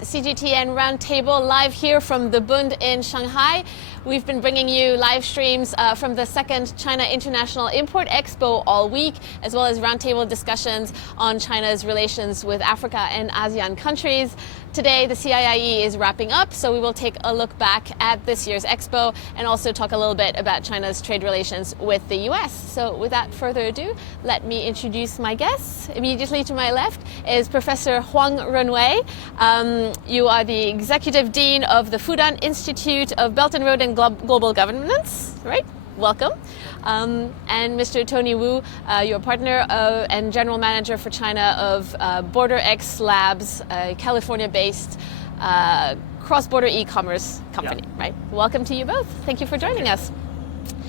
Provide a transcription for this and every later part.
CGTN Roundtable live here from the Bund in Shanghai. We've been bringing you live streams from the second China International Import Expo all week, as well as roundtable discussions on China's relations with Africa and ASEAN countries. Today, the CIIE is wrapping up, so we will take a look back at this year's expo and also talk a little bit about China's trade relations with the US. So without further ado, let me introduce my guests. Immediately to my left is Professor Huang Renwei. You are the Executive Dean of the Fudan Institute of Belt and Road and Global Governance, right? Welcome. And Mr. Tony Wu, your partner and General Manager for China of BorderX Labs, a California-based cross-border e-commerce company, right? Welcome to you both. Thank you for joining us.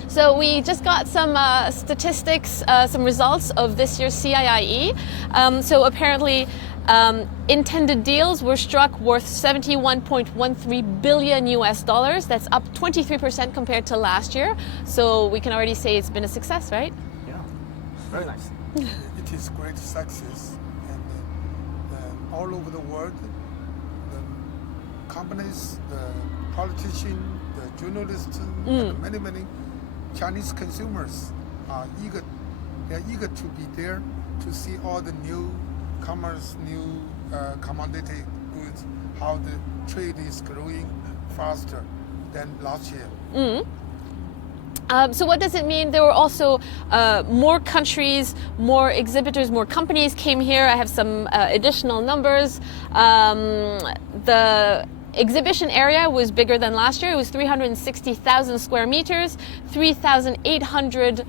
So we just got some statistics, some results of this year's CIIE. So apparently intended deals were struck worth $71.13 billion US. That's up 23% compared to last year. So we can already say it's been a success, right? Yeah, very nice. It is great success, and all over the world, the companies, the politicians, the journalists, and many Chinese consumers are eager. They are eager to be there to see all the new commerce, new commodity goods, how the trade is growing faster than last year. So what does it mean? There were also more countries, more exhibitors, more companies came here. I have some additional numbers. The exhibition area was bigger than last year. It was 360,000 square meters. 3,800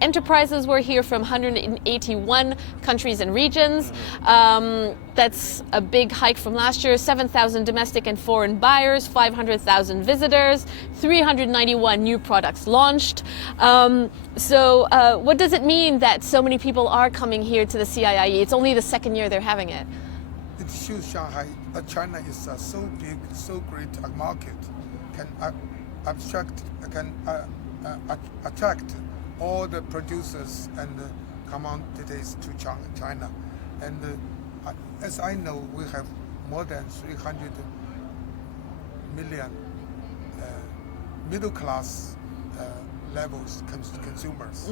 enterprises were here from 181 countries and regions. That's a big hike from last year. 7,000 domestic and foreign buyers, 500,000 visitors, 391 new products launched. So what does it mean that so many people are coming here to the CIIE? It's only the second year they're having it. It shows Shanghai, China is so big, so great a market, can attract all the producers and the commodities to China. And as I know, we have more than 300 million middle class levels consumers,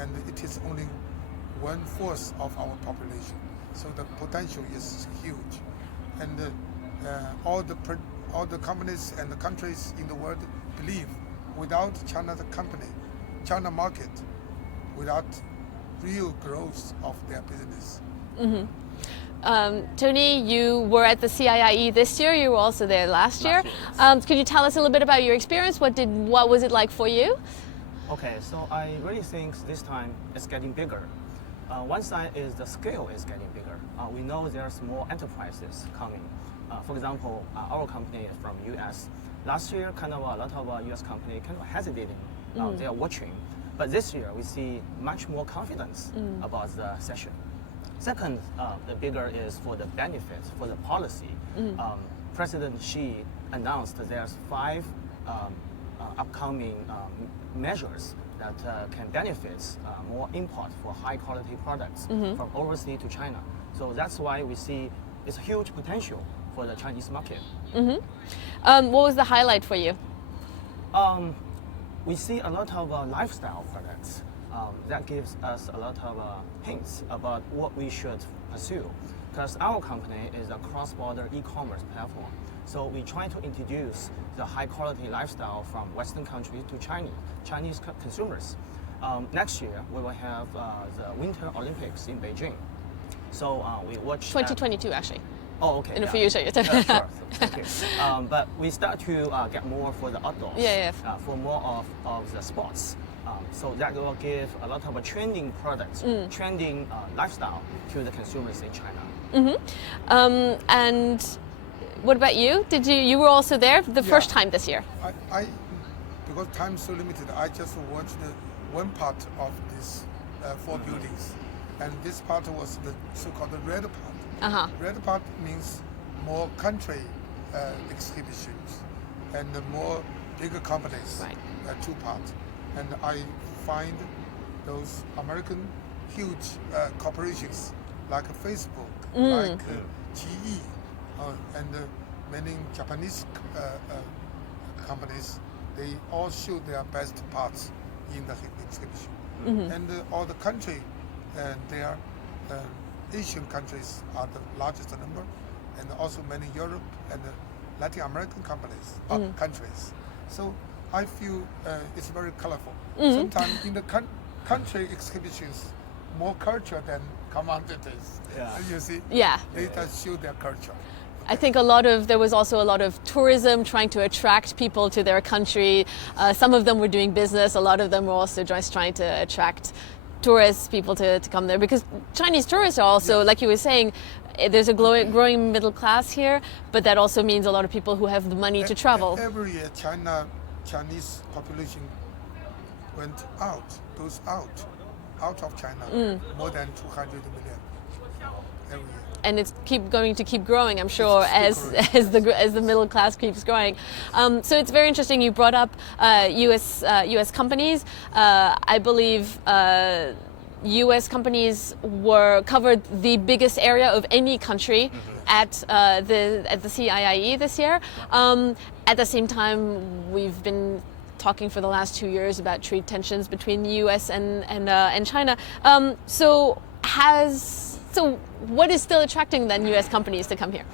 and it is only 1/4 of our population. So the potential is huge, and all the companies and the countries in the world believe without China market, without real growth of their business. Tony, you were at the CIIE this year. You were also there last year. Could you tell us a little bit about your experience? What was it like for you? Okay, so I really think this time it's getting bigger. One side is the scale is getting bigger. We know there's more enterprises coming. For example, our company is from US. Last year, kind of a lot of US companies kind of hesitating. They are watching. But this year, we see much more confidence about the session. Second, the bigger is for the benefits, for the policy. President Xi announced that there's 5 upcoming measures that can benefit more import for high quality products from overseas to China. So that's why we see it's a huge potential for the Chinese market. What was the highlight for you? We see a lot of lifestyle products that gives us a lot of hints about what we should pursue. Because our company is a cross-border e-commerce platform. So we try to introduce the high-quality lifestyle from Western countries to Chinese consumers. Next year, we will have the Winter Olympics in Beijing. So we watch 2022, actually. Oh, okay. In a few years. Sure. Thank you. But we start to get more for the outdoors. For more of the sports. So that will give a lot of trending products, trending lifestyle to the consumers in China. And what about you? You were also there the first time this year? I because time is so limited, I just watched one part of these 4 buildings, and this part was the so-called red part. Red part means more country exhibitions and more bigger companies. 2 parts, and I find those American huge corporations like Facebook, like CIIE, and many Japanese companies, they all show their best parts in the exhibition. And all the country, their Asian countries are the largest number, and also many Europe and Latin American companies, countries. So I feel it's very colorful. Sometimes in the country exhibitions, more culture than commodities. Yeah. You see, they just show their culture. I think there was also a lot of tourism trying to attract people to their country. Some of them were doing business. A lot of them were also just trying to attract tourists, people to come there, because Chinese tourists are also, like you were saying, there's a growing middle class here, but that also means a lot of people who have the money to travel. Every year, Chinese population goes out of China, more than 200 million every year. And it's going to keep growing, I'm sure, as the middle class keeps growing. So it's very interesting. You brought up U.S. companies. I believe U.S. companies covered the biggest area of any country at the CIIE this year. At the same time, we've been talking for the last 2 years about trade tensions between the U.S. and China. So what is still attracting then U.S. companies to come here?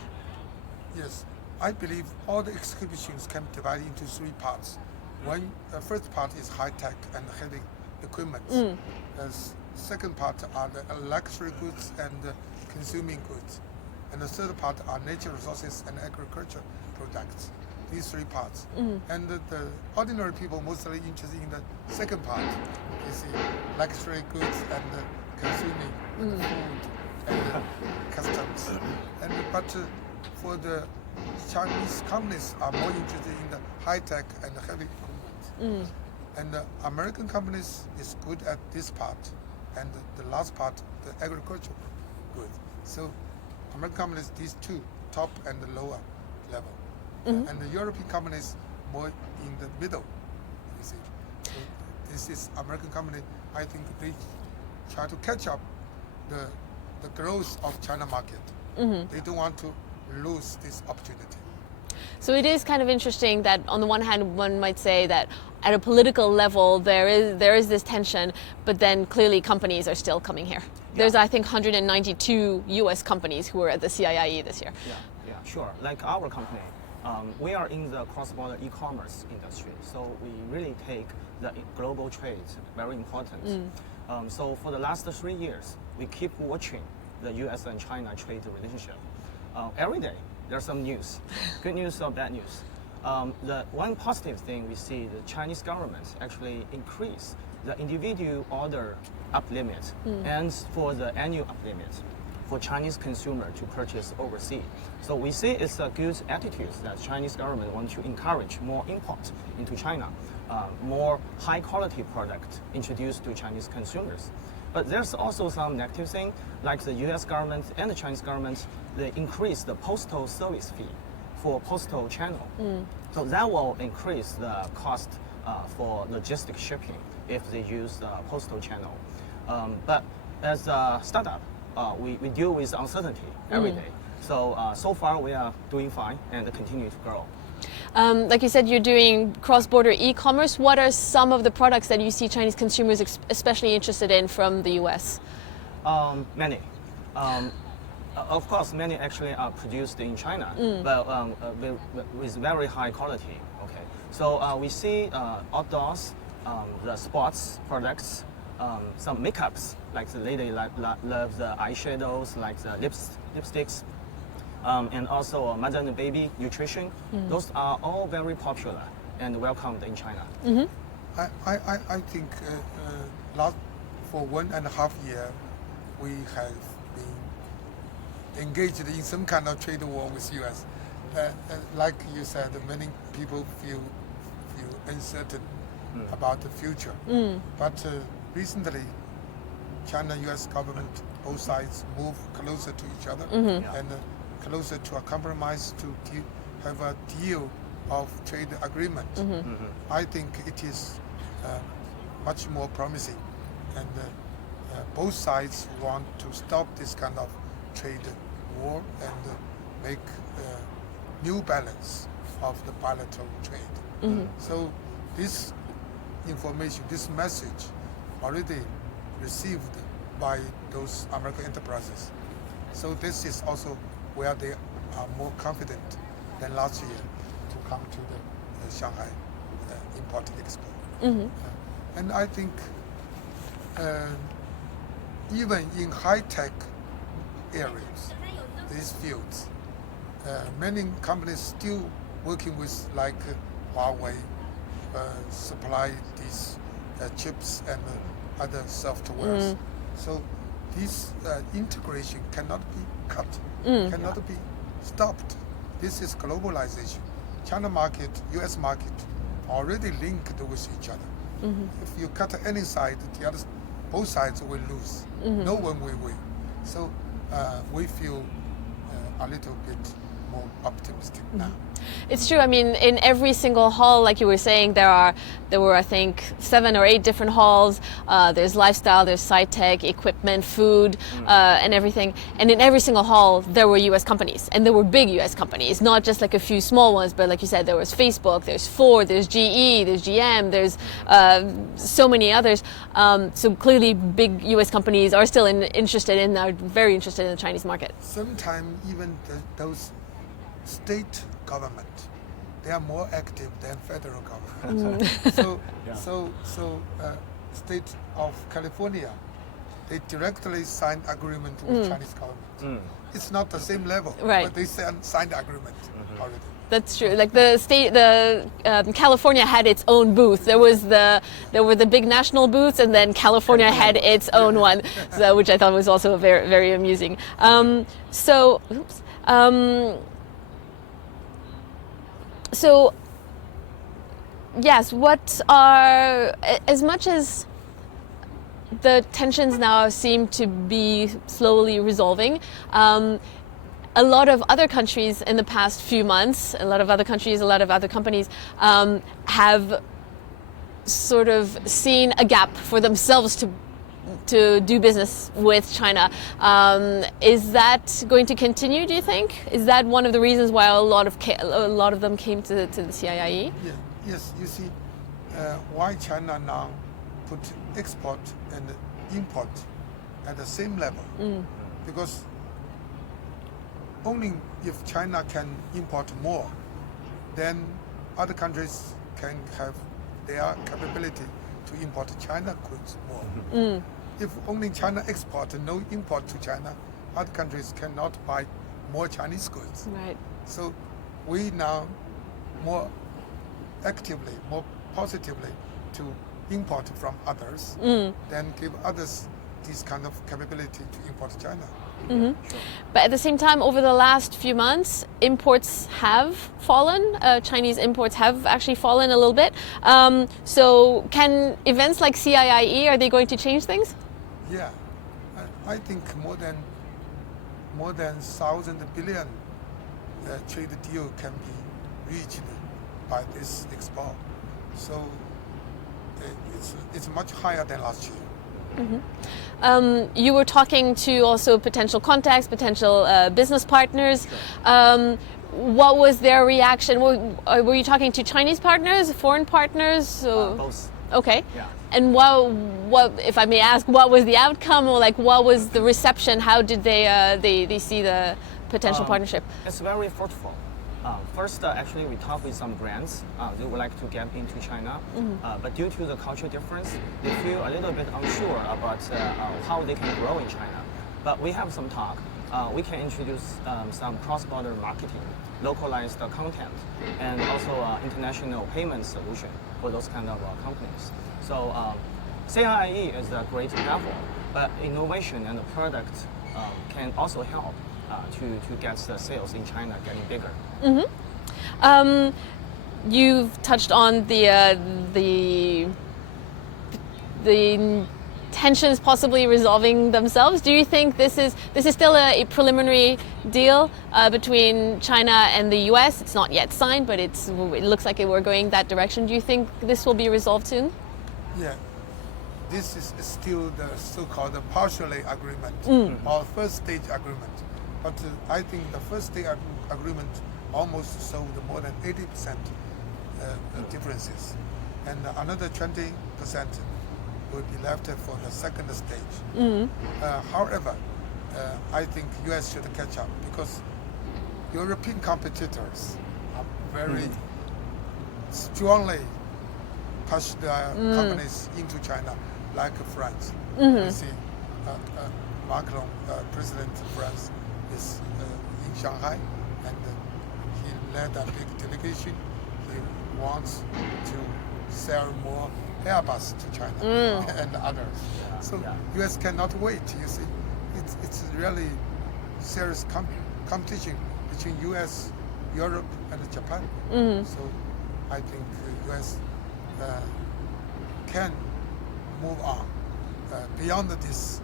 Yes, I believe all the exhibitions can be divided into 3 parts. First part is high-tech and heavy equipment. Second part are the luxury goods and consuming goods. And the third part are natural resources and agriculture products. These 3 parts. And the ordinary people mostly interested in the second part. You see, luxury goods and consuming and food and customs. But for the Chinese companies are more interested in the high-tech and heavy equipment. And the American companies is good at this part, and the last part, the agricultural good. So American companies, these 2, top and the lower level. And the European companies more in the middle, you see. So this is American company, I think they try to catch up the growth of China market. They don't want to lose this opportunity. So it is kind of interesting that on the one hand, one might say that at a political level there is this tension, but then clearly companies are still coming here. There's, I think, 192 U.S. companies who are at the CIIE this year. Yeah, sure. Like our company, we are in the cross-border e-commerce industry, so we really take the global trade very important. So for the last 3 years, we keep watching the U.S. and China trade relationship. Every day, there's some news, good news or bad news. The one positive thing we see, the Chinese government actually increase the individual order up limit and for the annual up limit for Chinese consumer to purchase overseas. So we see it's a good attitude that Chinese government want to encourage more import into China, more high quality product introduced to Chinese consumers. But there's also some negative thing, like the U.S. government and the Chinese government, they increase the postal service fee for postal channel. So that will increase the cost for logistic shipping if they use the postal channel. But as a startup, we deal with uncertainty every day. So far we are doing fine and continue to grow. Like you said, you're doing cross-border e-commerce. What are some of the products that you see Chinese consumers especially interested in from the U.S.? Many. Of course, many actually are produced in China, but with very high quality. Okay, so we see outdoors, the sports products, some makeups, like the lady love the eyeshadows, like the lipsticks. And also mother and baby nutrition. Those are all very popular and welcomed in China. I think for 1.5 years, we have been engaged in some kind of trade war with U.S. Like you said, many people feel uncertain about the future. But recently, China-U.S. government, both sides move closer to each other and closer to a compromise to have a deal of trade agreement. I think it is much more promising, and both sides want to stop this kind of trade war and make a new balance of the bilateral trade. So this information, this message already received by those American enterprises. So this is also where they are more confident than last year to come to the Shanghai Import Expo. And I think even in high-tech areas, these fields, many companies still working with like Huawei, supply these chips and other softwares. So this integration cannot be cut, cannot be stopped. This is globalization. China market, US market already linked with each other. If you cut any side, the other, both sides will lose. No one will win. So we feel a little bit more optimistic now. It's true. I mean, in every single hall, like you were saying, there were I think 7 or 8 different halls. There's lifestyle, there's sci-tech, equipment, food, and everything. And in every single hall, there were U.S. companies, and there were big U.S. companies, not just like a few small ones, but like you said, there was Facebook, there's Ford, there's GE, there's GM, there's so many others. So clearly, big U.S. companies are still very interested in the Chinese market. Sometimes even those state government, they are more active than federal government. So state of California, they directly signed agreement with Chinese government. It's not the same level, but they signed agreement already. That's true. Like California had its own booth. There were the big national booths, and then California had its own one, so, which I thought was also very, very amusing. So yes, what are, as much as the tensions now seem to be slowly resolving, a lot of other countries in the past few months, a lot of other companies have sort of seen a gap for themselves to do business with China. Is that going to continue, do you think? Is that one of the reasons why a lot of them came to the CIIE? Yeah. Yes, you see, why China now put export and import at the same level? Because only if China can import more, then other countries can have their capability to import China goods more. If only China export and no import to China, other countries cannot buy more Chinese goods. Right. So we now more actively, more positively to import from others, then give others this kind of capability to import to China. But at the same time, over the last few months, imports have fallen. Chinese imports have actually fallen a little bit. So can events like CIIE, are they going to change things? Yeah, I think more than 1,000 billion trade deal can be reached by this expo. So it's much higher than last year. You were talking to also potential contacts, potential business partners. What was their reaction? Were you talking to Chinese partners, foreign partners? Both. Okay. Yeah. And what, if I may ask, what was the outcome, or like what was the reception? How did they see the potential partnership? It's very fruitful. First, actually, we talked with some brands. They would like to get into China, but due to the cultural difference, they feel a little bit unsure about how they can grow in China. But we have some talk. We can introduce some cross-border marketing, localized content, and also international payment solution for those kind of companies. So CIIE is a great platform, but innovation and the product can also help to get the sales in China getting bigger. You've touched on the tensions possibly resolving themselves. Do you think this is still a preliminary deal between China and the U.S.? It's not yet signed, but it looks like we're going that direction. Do you think this will be resolved soon? Yeah, this is still the so-called partially agreement or first stage agreement. But I think the first stage agreement agreement almost solved more than 80% differences, and another 20% will be left for the second stage. However, I think U.S. should catch up because European competitors are very strongly push their companies into China, like France. You see, Macron, President of France, is in Shanghai, and he led a big delegation. He wants to sell more Airbus to China and others. So U.S. cannot wait. You see, it's really serious competition between U.S., Europe, and Japan. So I think the U.S. Can move on beyond this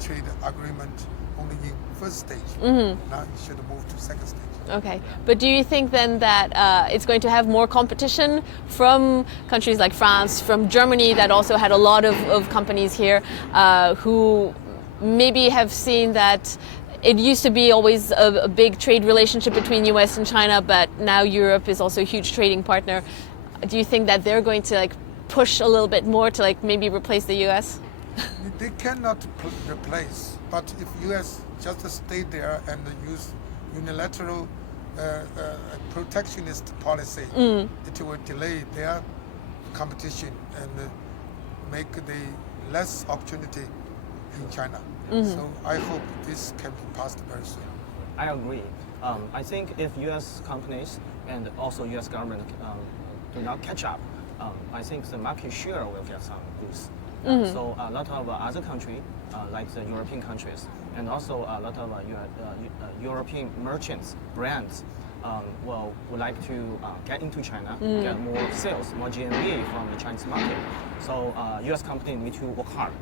trade agreement only in first stage. Now it should move to second stage. Okay, but do you think then that it's going to have more competition from countries like France, from Germany that also had a lot of companies here who maybe have seen that it used to be always a big trade relationship between US and China, but now Europe is also a huge trading partner. Do you think that they're going to push a little bit more to maybe replace the US? They cannot replace, but if US just stay there and use unilateral protectionist policy, it will delay their competition and make the less opportunity in China. So I hope this can be passed very soon. I agree. I think if U.S. companies and also U.S. government do not catch up, I think the market share will get some boost. So a lot of other countries, like the European countries, and also a lot of European merchants, brands, would like to get into China, get more sales, more GMV from the Chinese market. So U.S. companies need to work hard.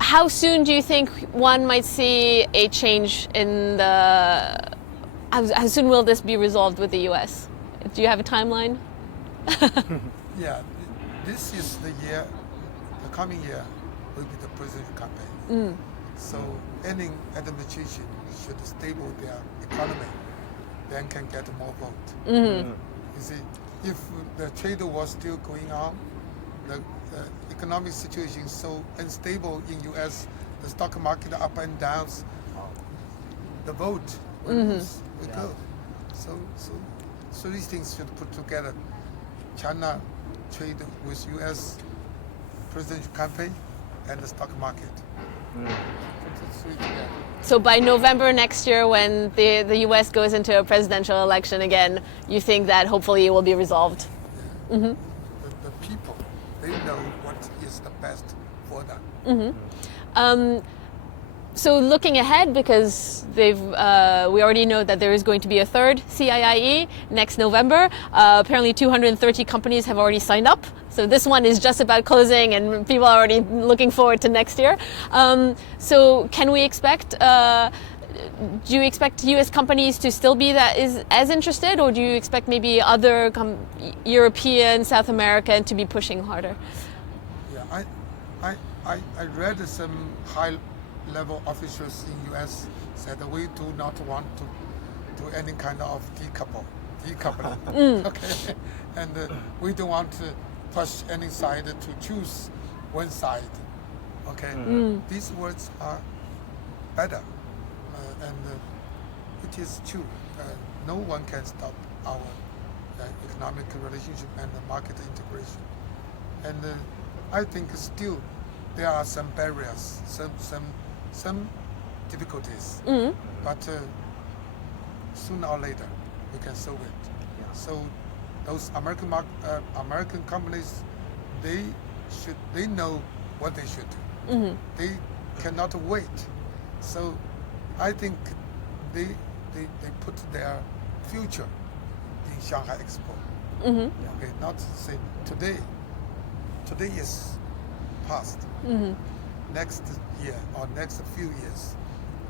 How soon do you think one might see a change in the? How soon will this be resolved with the U.S.? Do you have a timeline? Yeah, this is the year. The coming year will be the presidential campaign. So any administration should stable their economy, then can get more vote. You see, if the trade war still going on, the economic situation is so unstable in U.S., the stock market up and downs, the vote will go. So these things should put together. China trade with U.S. presidential campaign and the stock market. So by November next year, when the U.S. goes into a presidential election again, you think that hopefully it will be resolved? The people, they know what is the best for them. So looking ahead, because we already know that there is going to be a third CIIE next November. Apparently 230 companies have already signed up. So this one is just about closing and people are already looking forward to next year. So can we expect, do you expect US companies to still be as interested, or do you expect maybe other European, South American to be pushing harder? Yeah, I read some high-level officials in U.S. said we do not want to do any kind of decoupling. Okay, and we don't want to push any side to choose one side. Okay, these words are better, and it is true. No one can stop our economic relationship and market integration, and I think still there are some barriers, some difficulties, but sooner or later we can solve it. Yeah. So those American companies, they know what they should do. They cannot wait. So I think they put their future in Shanghai Expo. Okay, not say today. Today is past. Next year or next few years,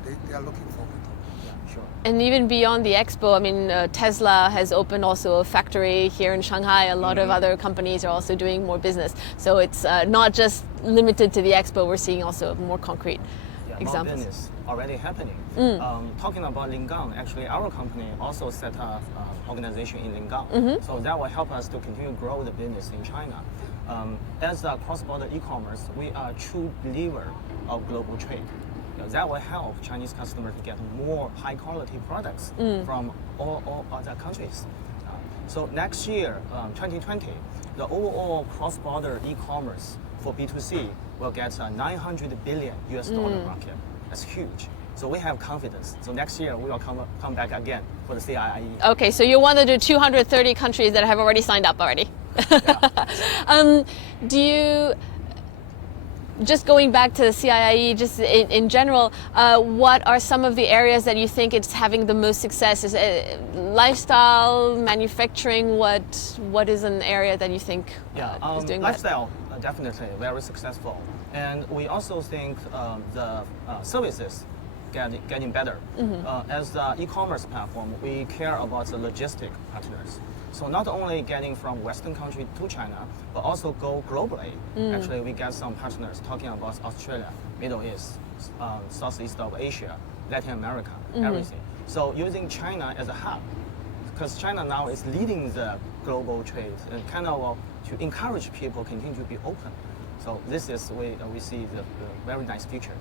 they are looking forward. Yeah, sure. And even beyond the expo, I mean, Tesla has opened also a factory here in Shanghai. A lot of other companies are also doing more business. So it's not just limited to the expo. We're seeing also more concrete. Yeah, more Examples. business already happening. Talking about Lingang, actually our company also set up organization in Lingang. So that will help us to continue to grow the business in China. As a cross-border e-commerce, we are a true believer of global trade. That will help Chinese customers to get more high-quality products from all other countries. So next year, 2020, the overall cross-border e-commerce for B2C will get a $900 billion US market. That's huge. So we have confidence. So next year we will come back again for the CIIE. Okay, so you're one of the 230 countries that have already signed up already. Do you, just going back to the CIIE, just in general, what are some of the areas that you think it's having the most success? Is it lifestyle, manufacturing? What is an area that you think is doing lifestyle, definitely very successful. And we also think the services getting better. As the e-commerce platform, we care about the logistic partners. So not only getting from Western country to China, but also go globally. Actually, we get some partners talking about Australia, Middle East, Southeast of Asia, Latin America, everything. So using China as a hub, because China now is leading the global trade and kind of to encourage people continue to be open. So this is we see the very nice future.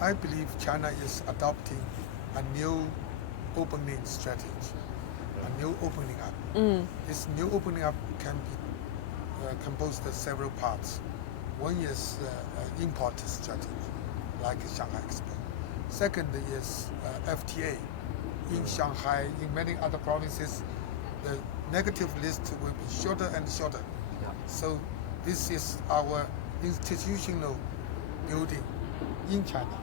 I believe China is adopting a new opening strategy, a new opening up. This new opening up can be composed of several parts. One is import strategy, like Shanghai Expo. Second is FTA. In Shanghai, in many other provinces, the negative list will be shorter and shorter. So this is our institutional building in China.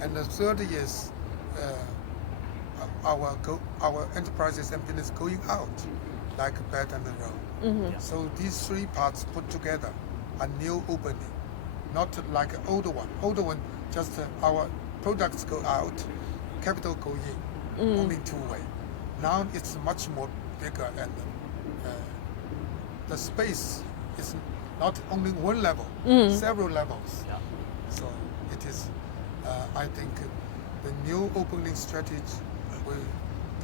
And the third is our enterprises and business going out, like Belt and Road. So these three parts put together, a new opening, not like an older one. Older one, just our products go out, capital go in, only two-way. Now it's much more bigger, and the space is not only one level, several levels. So it is, I think, the new opening strategy will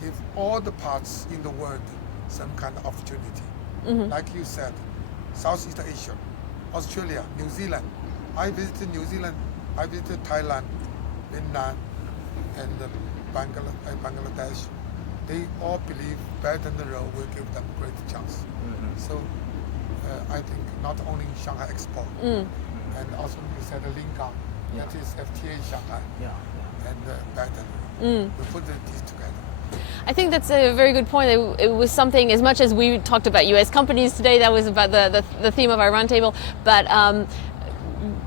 give all the parts in the world some kind of opportunity. Like you said, Southeast Asia, Australia, New Zealand. I visited New Zealand, I visited Thailand, Vietnam, and Bangladesh. They all believe Belt and Road will give them great chance. So I think not only Shanghai Expo, and also you said Lingang, that is FTA Shanghai, and Belt and Road. We put these together. I think that's a very good point. It was something, as much as we talked about U.S. companies today, that was about the theme of our roundtable, but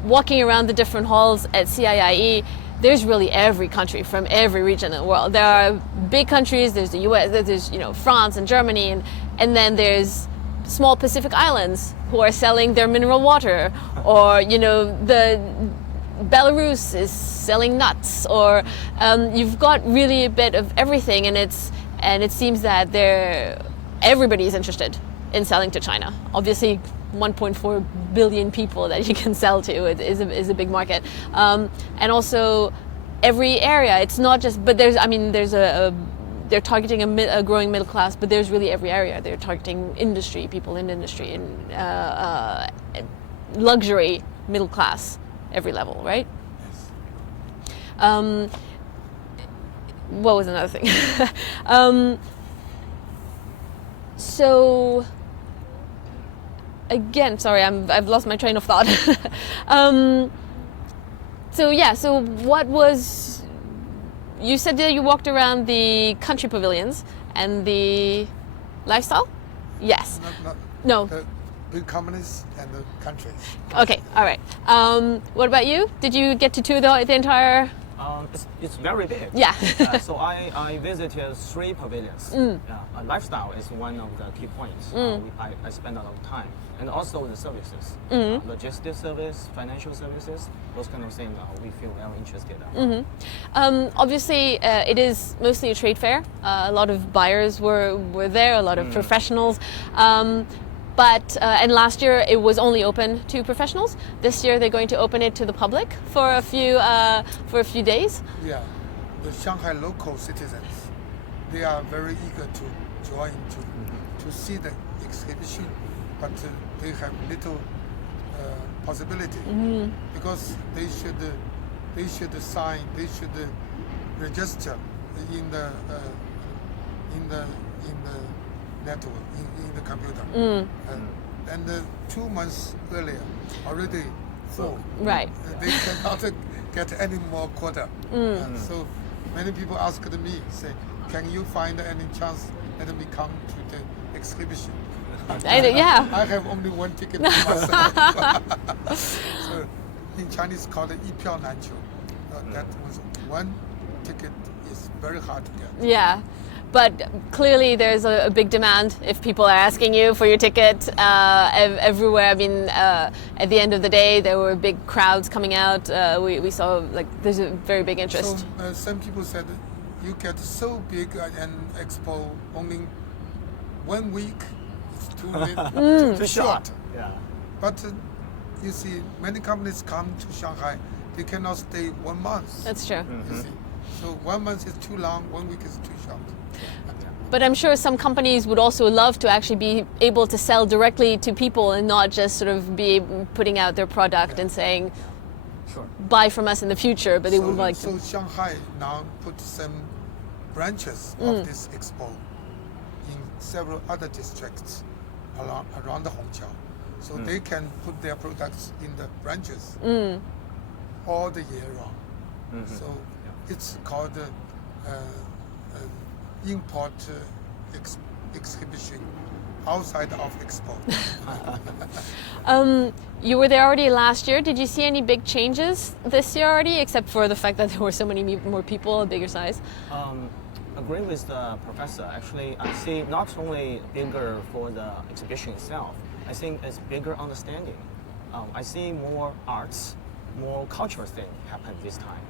walking around the different halls at CIIE, there's really every country from every region in the world. There are big countries, there's the U.S., there's France and Germany, and then there's small Pacific islands who are selling their mineral water, or the Belarus is selling nuts, or you've got really a bit of everything, and it seems that everybody is interested in selling to China. Obviously, 1.4 billion people that you can sell to is a big market, and also every area. It's not just, but they're targeting a growing middle class, but there's really every area. They're targeting industry, people in industry, and luxury, middle class, every level, right? Yes. What was another thing? So again, sorry, I've lost my train of thought. So what was, you said that you walked around the country pavilions and the lifestyle? Yes. No. The big companies and the countries. Okay, all right. What about you? Did you get to tour the entire? It's very big. Yeah. So I visited 3 pavilions. Lifestyle is one of the key points. I spend a lot of time. And also the services, logistics service, financial services, those kind of things we feel very interested in. Obviously, it is mostly a trade fair. A lot of buyers were there, a lot of professionals. But and last year it was only open to professionals. This year they're going to open it to the public for a few days. Yeah, the Shanghai local citizens, they are very eager to join to see the exhibition, but they have little possibility because they should sign, they should register in the network, in the computer. And 2 months earlier, already full. Right. They cannot get any more quota. So many people asked me, say, can you find any chance let me come to the exhibition? Yeah. I have only one ticket for myself. So in Chinese called 一票难求. That was one ticket is very hard to get. Yeah. But clearly there's a big demand if people are asking you for your ticket everywhere. I mean, at the end of the day, there were big crowds coming out. We saw there's a very big interest. So some people said you get so big an expo only 1 week. It's too late, too short. Yeah. But you see, many companies come to Shanghai, they cannot stay 1 month. That's true. You see, so 1 month is too long, 1 week is too short. But I'm sure some companies would also love to actually be able to sell directly to people and not just sort of be putting out their product and saying, Sure. buy from us in the future, but they would like So to. Shanghai now put some branches of this expo in several other districts around the Hongqiao. So they can put their products in the branches all the year round. So it's called import exhibition outside of expo. You were there already last year. Did you see any big changes this year already, except for the fact that there were so many more people, a bigger size? Agree with the professor. Actually, I see not only bigger for the exhibition itself, I think it's bigger understanding. I see more arts, more cultural thing happen this time.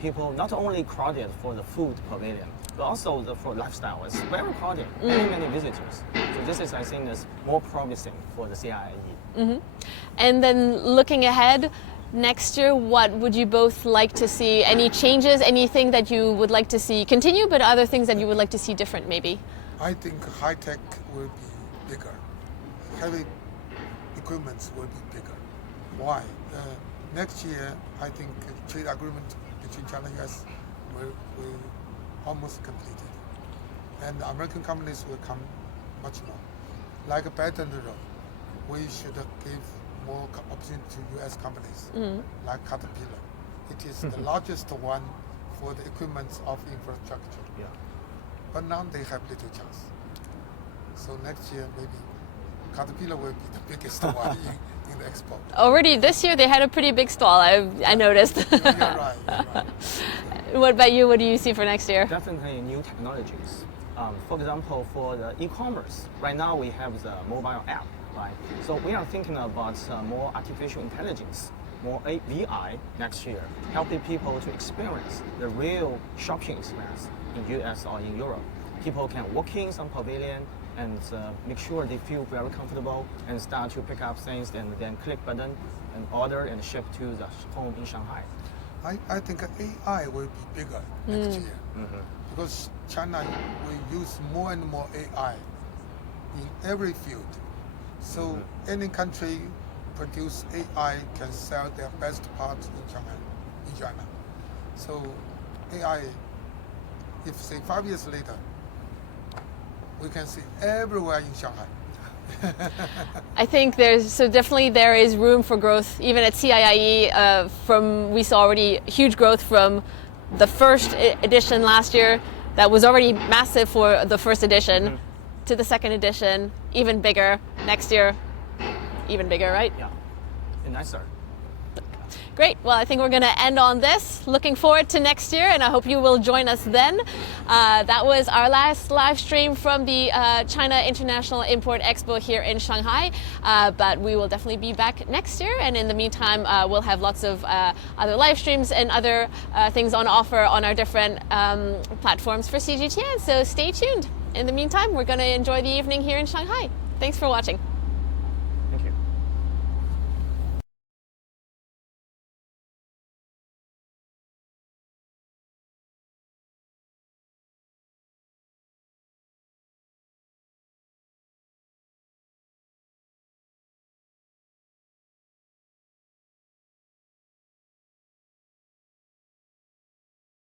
People not only crowded for the food pavilion, but also for lifestyle. It's very crowded, many visitors. So this is, I think, is more promising for the CIIE. And then looking ahead, next year, what would you both like to see? Any changes, anything that you would like to see continue, but other things that you would like to see different maybe? I think high tech will be bigger. Heavy equipments will be bigger. Why? Next year, I think trade agreement between China and U.S. will almost completed. And American companies will come much more. Like a Belt and Road, we should give more opportunity to U.S. companies, like Caterpillar. It is the largest one for the equipment of infrastructure. Yeah. But now they have little chance. So next year, maybe Caterpillar will be the biggest one in the expo. Already this year, they had a pretty big stall, I noticed. You're right. What about you? What do you see for next year? Definitely new technologies. For example, for the e-commerce, right now we have the mobile app, right? So we are thinking about more artificial intelligence, more AI next year, helping people to experience the real shopping experience in US or in Europe. People can walk in some pavilion and make sure they feel very comfortable and start to pick up things and then click button and order and ship to the home in Shanghai. I think AI will be bigger next year because China will use more and more AI in every field. So any country produce AI can sell their best parts in China. So AI, if say 5 years later, we can see everywhere in Shanghai. I think definitely there is room for growth even at CIIE. We saw already huge growth from the first edition last year that was already massive for the first edition to the second edition, even bigger next year, even bigger, right? Yeah, and nicer. Great. Well, I think we're going to end on this. Looking forward to next year, and I hope you will join us then. That was our last live stream from the China International Import Expo here in Shanghai. But we will definitely be back next year, and in the meantime, we'll have lots of other live streams and other things on offer on our different platforms for CGTN. So stay tuned. In the meantime, we're going to enjoy the evening here in Shanghai. Thanks for watching.